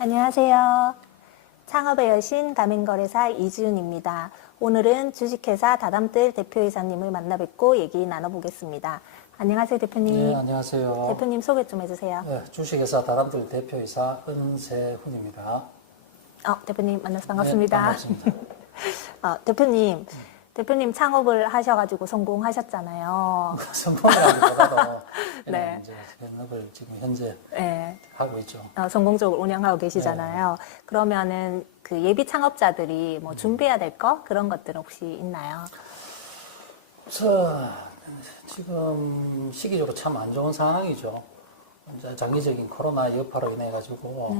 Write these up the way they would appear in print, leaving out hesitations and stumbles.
안녕하세요. 창업의 여신 가맹거래사 이지윤입니다. 오늘은 주식회사 다담뜰 대표이사님을 만나 뵙고 얘기 나눠보겠습니다. 안녕하세요, 대표님. 네, 안녕하세요. 대표님 소개 좀 해주세요. 네, 주식회사 다담뜰 대표이사 은세훈입니다. 대표님 만나서 반갑습니다. 네, 반갑습니다. 대표님 창업을 하셔가지고 성공하셨잖아요. 성공이라기보다도 네. 이제 현업을 지금 현재 네. 하고 있죠. 성공적으로 운영하고 계시잖아요. 그러면은 그 예비 창업자들이 뭐 준비해야 될 거 그런 것들은 혹시 있나요? 지금 시기적으로 참 안 좋은 상황이죠. 이제 장기적인 코로나 여파로 인해 가지고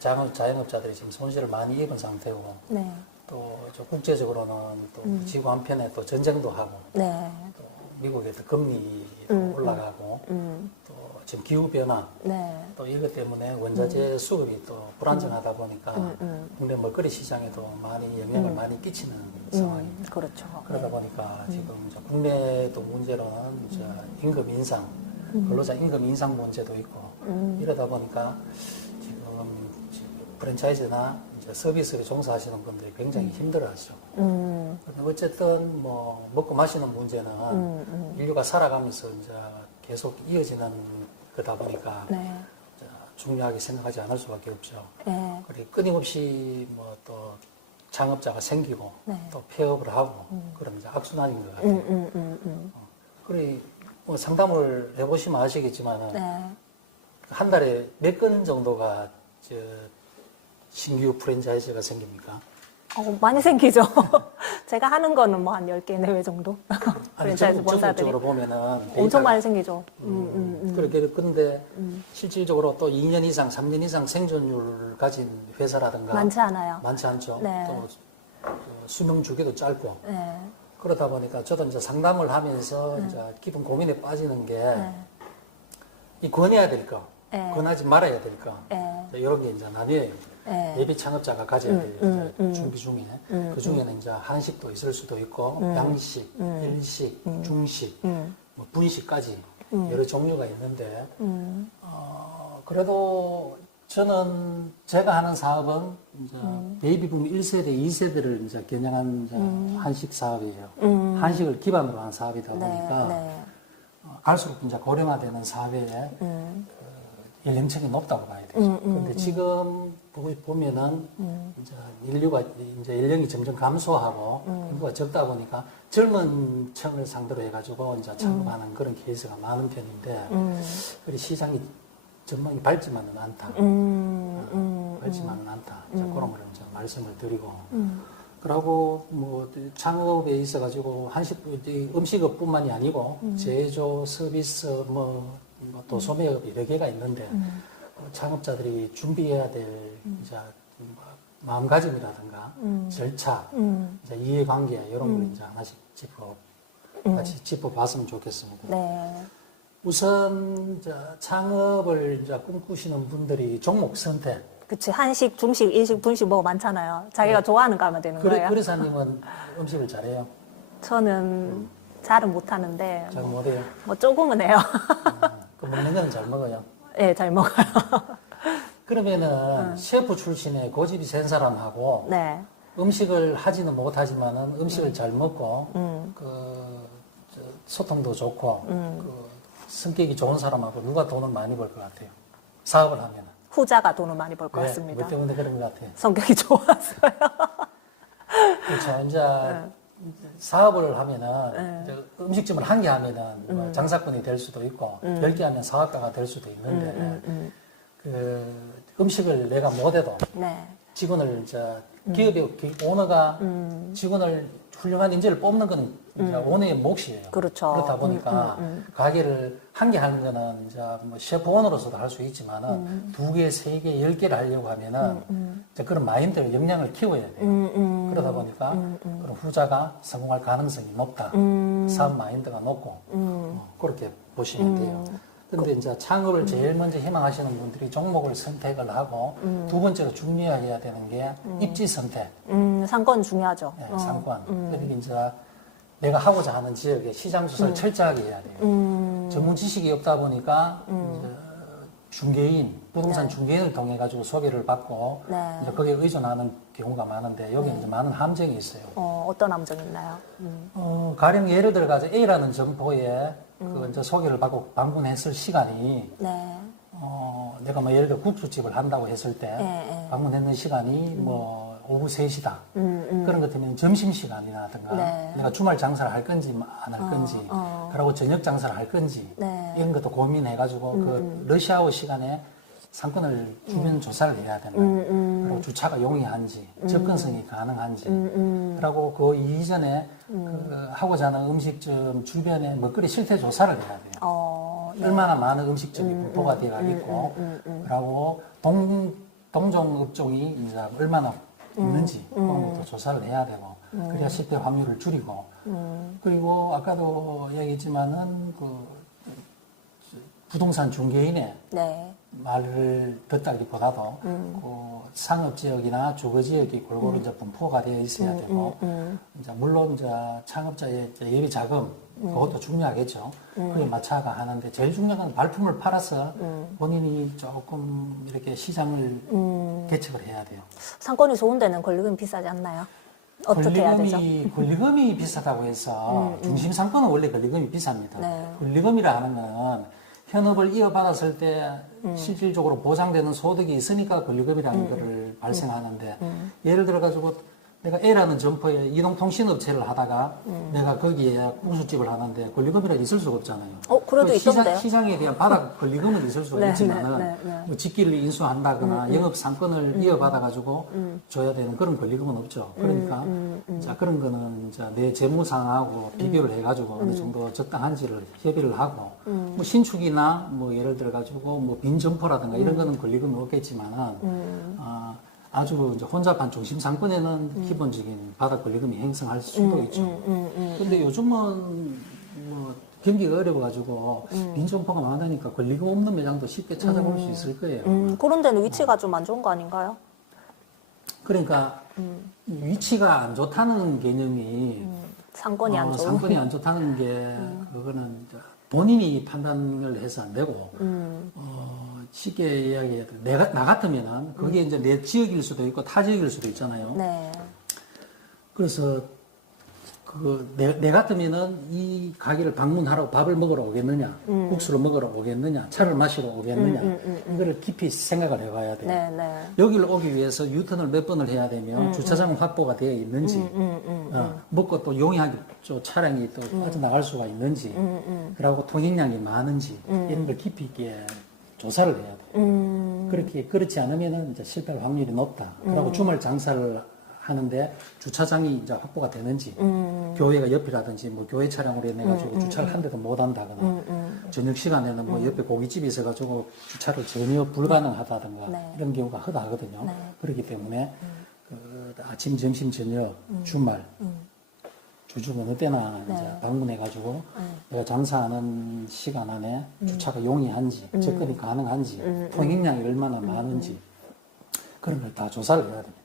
자영업자들이 지금 손실을 많이 입은 상태고. 네. 또 국제적으로는 또 지구 한편에 또 전쟁도 하고 네. 또 미국의 또 금리도 올라가고 또 지금 기후 변화 네. 또 이것 때문에 원자재 수급이 또 불안정하다 보니까 국내 먹거리 시장에도 많이 영향을 많이 끼치는 상황입니다. 그렇죠. 그러다 보니까 지금 이제 국내도 문제로는 이제 임금 인상, 근로자 임금 인상 문제도 있고 이러다 보니까 지금 프랜차이즈나 이제 서비스를 종사하시는 분들이 굉장히 힘들어하시죠. 근데 어쨌든 뭐 먹고 마시는 문제는 인류가 살아가면서 이제 계속 이어지는 거다 보니까 네. 중요하게 생각하지 않을 수밖에 없죠. 네. 그리고 끊임없이 뭐 또 창업자가 생기고 네. 또 폐업을 하고 그러면 이제 악순환인 것 같아요. 그리고 뭐 상담을 해보시면 아시겠지만은 네. 한 달에 몇 건 정도가 신규 프랜차이즈가 생깁니까? 많이 생기죠. 제가 하는 거는 뭐 한 10개 내외 정도. 프랜차이즈 본사들이. 전국적으로 보면은 엄청 많이 생기죠. 그렇게 근데 실질적으로 또 2년 이상, 3년 이상 생존율을 가진 회사라든가 많지 않아요. 많지 않죠. 네. 또 수명 주기도 짧고 네. 그러다 보니까 저도 이제 상담을 하면서 이제 깊은 고민에 빠지는 게 이 권해야 될 거, 권하지 말아야 될 거, 이런 게 이제 나뉘어요. 예비 창업자가 가져야 될 준비 중에 그 중에는 이제 한식도 있을 수도 있고 양식, 일식, 중식, 뭐 분식까지 여러 종류가 있는데 그래도 저는 제가 하는 사업은 이제 베이비붐 1세대, 2세대를 이제 겨냥한 이제 한식 사업이에요. 한식을 기반으로 한 사업이다 보니까 갈수록 이제 고령화되는 사회에 연령층이 높다고 봐야 되죠. 그런데 지금 보면은 이제 인류가 이제 연령이 점점 감소하고 인구가 적다 보니까 젊은 층을 상대로 해가지고 이제 창업하는 그런 케이스가 많은 편인데 그리 시장이 전망이 밝지만은 않다. 밝지만은 않다. 자, 그런 걸 이제 말씀을 드리고. 그러고 뭐 창업에 있어가지고 음식업뿐만이 아니고 제조, 서비스, 또 소매업 여러 개가 있는데 창업자들이 준비해야 될 이제 마음가짐이라든가 절차, 이제 이해관계 이런 걸 이제 하나씩 같이 짚어봤으면 좋겠습니다. 네. 우선 이제 창업을 이제 꿈꾸시는 분들이 종목 선택. 그치. 한식, 중식, 일식, 분식 뭐 많잖아요. 자기가 좋아하는 거 하면 되는 거예요. 그래사님은 음식을 잘해요? 저는 잘은 못하는데. 잘 못해요? 뭐 조금은 해요. 그 먹는 거는 잘 먹어요? 네, 잘 먹어요. 그러면은 셰프 출신의 고집이 센 사람하고 네. 음식을 하지는 못하지만은 음식을 잘 먹고 소통도 좋고 성격이 좋은 사람하고 누가 돈을 많이 벌 것 같아요? 사업을 하면은. 후자가 돈을 많이 벌 것 왜? 같습니다. 뭐 때문에 그런 것 같아요? 성격이 좋아서요. 그렇죠. 이제 사업을 하면은 이제 음식점을 한 개 하면은 뭐 장사꾼이 될 수도 있고 10개 하면 사업가가 될 수도 있는데 그 음식을 내가 못해도 네. 직원을 이제 기업의 오너가 직원을 훌륭한 인재를 뽑는 건 이제 오너의 몫이에요. 그렇죠. 그렇다 보니까 가게를 한 개 하는 거는 이제 뭐 셰프 오너로서도 할 수 있지만은 2개, 3개, 10개를 하려고 하면은 이제 그런 마인드를 역량을 키워야 돼요. 그러다 보니까 그런 후자가 성공할 가능성이 높다. 사업 마인드가 높고 그렇게 보시면 돼요. 근데 이제 창업을 제일 먼저 희망하시는 분들이 종목을 선택을 하고 두 번째로 중요해야 되는 게 입지 선택. 상권 중요하죠. 네, 상권. 그러니까 이제 내가 하고자 하는 지역의 시장 조사를 철저하게 해야 돼요. 전문 지식이 없다 보니까 이제 중개인, 부동산 네. 중개인을 통해 가지고 소개를 받고 네. 이제 거기에 의존하는 경우가 많은데 여기 이제 많은 함정이 있어요. 어떤 함정이 있나요? 가령 예를 들어 가지고 A라는 점포에 그 이제 소개를 받고 방문했을 시간이 네. 내가 뭐 예를 들어 국수집을 한다고 했을 때 네. 방문했는 시간이 뭐 오후 3시다. 그런 것 때문에 점심시간이라든가 네. 내가 주말 장사를 할 건지 안 할 건지 그리고 저녁 장사를 할 건지 네. 이런 것도 고민해가지고 그 러시아워 시간에 상권을 주변 조사를 해야 되는 그리고 주차가 용이한지 접근성이 가능한지 그리고 그 이전에 그 하고자 하는 음식점 주변에 먹거리 실태 조사를 해야 돼요. 네. 얼마나 많은 음식점이 분포가 되어 있고 그리고 동종업종이 이제 얼마나 있는지 그런 것도 조사를 해야 되고 그래야 실패 확률을 줄이고 그리고 아까도 얘기했지만은 그 부동산 중개인의 네. 말을 듣다기보다도 그 상업지역이나 주거지역이 골고루 이제 분포가 되어 있어야 되고 이제 물론 이제 창업자의 이제 예비 자금 그것도 중요하겠죠. 그게 마차가 하는데 제일 중요한 건 발품을 팔아서 본인이 조금 이렇게 시장을 개척을 해야 돼요. 상권이 좋은 데는 권리금이 비싸지 않나요? 어떻게 해야 되죠? 권리금이 비싸다고 해서 중심 상권은 원래 권리금이 비쌉니다. 네. 권리금이라 하는 건 현업을 이어받았을 때 실질적으로 보장되는 소득이 있으니까 권리금이라는 거를 발생하는데 예를 들어 가지고 내가 A라는 점포에 이동통신업체를 하다가 내가 거기에 국수집을 하는데 권리금이라도 있을 수가 없잖아요. 그래도 그 있던데요? 시장에 대한 바닥 권리금은 있을 수가 네, 있지만은 네. 뭐 직기를 인수한다거나 영업 상권을 이어받아 가지고 줘야 되는 그런 권리금은 없죠. 그러니까 자 그런 거는 이제 내 재무 상황하고 비교를 해가지고 어느 정도 적당한지를 협의를 하고 뭐 신축이나 뭐 예를 들어 가지고 뭐 빈 점포라든가 이런 거는 권리금이 없겠지만은 아주 이제 혼잡한 중심 상권에는 기본적인 바닥 권리금이 형성할 수도 있죠. 근데 요즘은 뭐 경기가 어려워가지고 빈점포가 많으니까 권리금 없는 매장도 쉽게 찾아볼 수 있을 거예요. 그런 데는 위치가 좀 안 좋은 거 아닌가요? 그러니까 위치가 안 좋다는 개념이 상권이 안 좋은. 상권이 안 좋다는 게 그거는 이제 본인이 판단을 해서 안 되고 쉽게 이야기해도 나 같으면은 그게 이제 내 지역일 수도 있고 타 지역일 수도 있잖아요. 네. 그래서 내 같으면은 이 가게를 방문하러 밥을 먹으러 오겠느냐, 국수를 먹으러 오겠느냐, 차를 마시러 오겠느냐, 이거를 깊이 생각을 해봐야 돼요. 네, 네. 여기를 오기 위해서 유턴을 몇 번을 해야 되면 주차장 확보가 되어 있는지, 먹고 또 용이하게 또 차량이 또 빠져나갈 수가 있는지, 그리고 통행량이 많은지, 이런 걸 깊이 있게 조사를 해야 돼요. 그렇지 않으면은 이제 실패할 확률이 높다. 그리고 주말 장사를 하는데 주차장이 이제 확보가 되는지, 교회가 옆이라든지 뭐 교회 차량으로 해가지고 주차를 한 대도 못 한다거나, 저녁 시간에는 뭐 옆에 고깃집이 있어가지고 주차를 전혀 불가능하다든가 네. 이런 경우가 허다하거든요. 네. 그렇기 때문에 그 아침, 점심, 저녁, 주말, 주중 어느 때나 네. 이제 방문해가지고 내가 장사하는 시간 안에 주차가 용이한지, 접근이 가능한지, 통행량이 얼마나 많은지 그런 걸 다 조사를 해야 됩니다.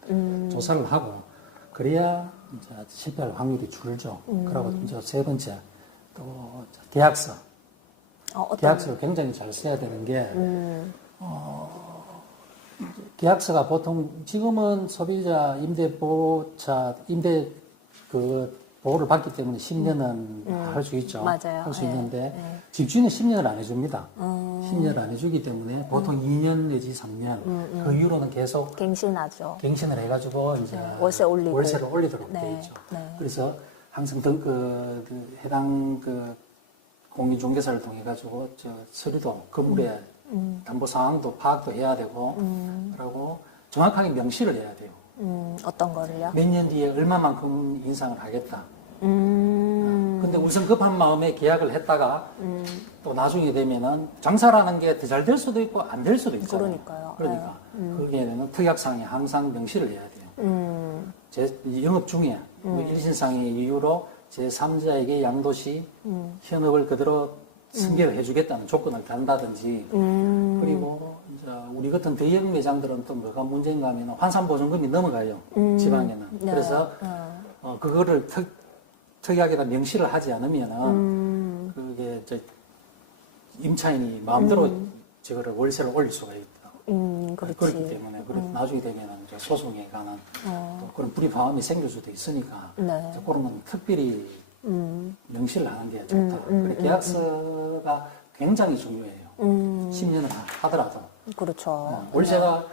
조사를 하고 그래야 이제 실패할 확률이 줄죠. 그리고 이제 세 번째 또 계약서. 계약서를 굉장히 잘 써야 되는 게 계약서가 보통 지금은 소비자 임대보호차 임대 그 보호를 받기 때문에 10년은 할 수 있죠. 맞아요. 할 수 네. 있는데 네. 집주인은 10년을 안 해줍니다. 10년을 안 해주기 때문에 보통 2년 내지 3년 그 이후로는 계속 갱신하죠. 갱신을 해가지고 이제 월세 올리고. 월세를 올리도록 네. 되어 있죠. 네. 그래서 항상 해당 공인중개사를 통해 가지고 저 서류도 건물의 담보 사항도 파악도 해야 되고 그리고 정확하게 명시를 해야 돼요. 어떤 거를요? 몇 년 뒤에 얼마만큼 인상을 하겠다. 근데 우선 급한 마음에 계약을 했다가 또 나중에 되면은 장사라는 게 더 잘 될 수도 있고 안 될 수도 있잖아요. 그러니까요. 그러니까 거기에는 특약사항에 항상 명시를 해야 돼요. 영업 중에 뭐 일신상의 이유로 제3자에게 양도시 현업을 그대로 승계를 해주겠다는 조건을 단다든지 그리고 이제 우리 같은 대형 매장들은 또 뭐가 문제인가 하면 환산보증금이 넘어가요. 지방에는. 네. 그래서 그거를 특이하게다 명시를 하지 않으면은 그게 임차인이 마음대로 저거를 월세를 올릴 수가 그렇지. 그렇기 때문에 그래도 나중에 되면은 이제 소송에 관한 또 그런 불이방함이 생길 수도 있으니까 네. 이제 그런 건 특별히 명시를 하는 게 좋다. 그래 계약서가 굉장히 중요해요. 10년을 하더라도. 그렇죠. 월세가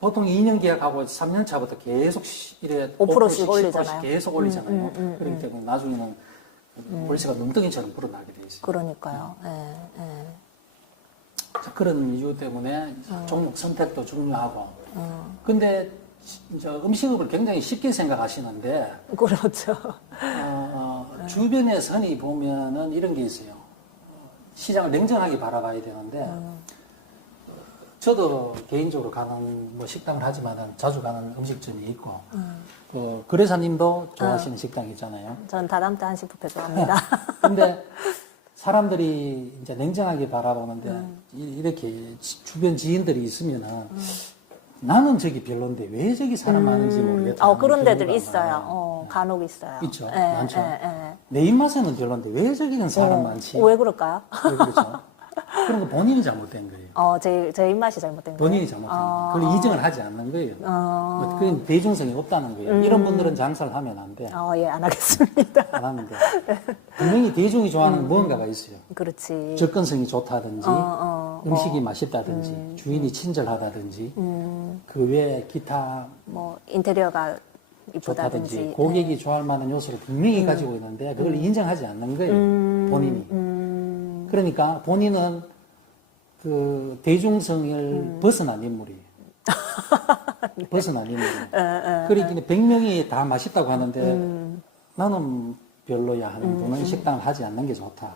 보통 2년 계약하고 3년 차부터 계속 이래 5%씩 10%씩 올리잖아요. 계속 올리잖아요. 그렇기 때문에 나중에는 월세가 눈덩이처럼 불어나게 돼 있어요. 그러니까요. 예, 예. 자, 그런 이유 때문에 종목 선택도 중요하고. 근데 이제 음식업을 굉장히 쉽게 생각하시는데 그렇죠. 주변에 선이 보면은 이런 게 있어요. 시장을 냉정하게 바라봐야 되는데 저도 개인적으로 가는 뭐 식당을 하지만은 자주 가는 음식점이 있고 그 거래사님도 좋아하시는 식당 있잖아요. 전 다담때 한식 뷔페 좋아합니다. 근데 사람들이 이제 냉정하게 바라보는데 이렇게 주변 지인들이 있으면은 나는 저기 별론데 왜 저기 사람 많은지 모르겠다. 그런 데들 있어요. 간혹 있어요. 있죠. 예, 많죠. 예, 예. 내 입맛에는 별론데 왜 저기는 사람 많지? 왜 그럴까요? 왜 그렇죠? 그런 거 본인이 잘못된 거예요. 제 입맛이 잘못된 거예요. 본인이 잘못된 거예요. 그걸 인정을 하지 않는 거예요. 그건 대중성이 없다는 거예요. 이런 분들은 장사를 하면 안 돼. 예, 안 하겠습니다. 안 하면 돼. 분명히 대중이 좋아하는 무언가가 있어요. 그렇지. 접근성이 좋다든지, 음식이 맛있다든지, 주인이 친절하다든지, 그 외에 기타 뭐 인테리어가 좋다든지, 이쁘다든지. 고객이 좋아할 만한 요소를 분명히 가지고 있는데 그걸 인정하지 않는 거예요. 본인이. 그러니까 본인은 그 대중성을 벗어난 인물이에요. 벗어난 인물이에요. 그러니까 100명이 다 맛있다고 하는데 나는 별로야 하는 분은 식당을 하지 않는 게 좋다.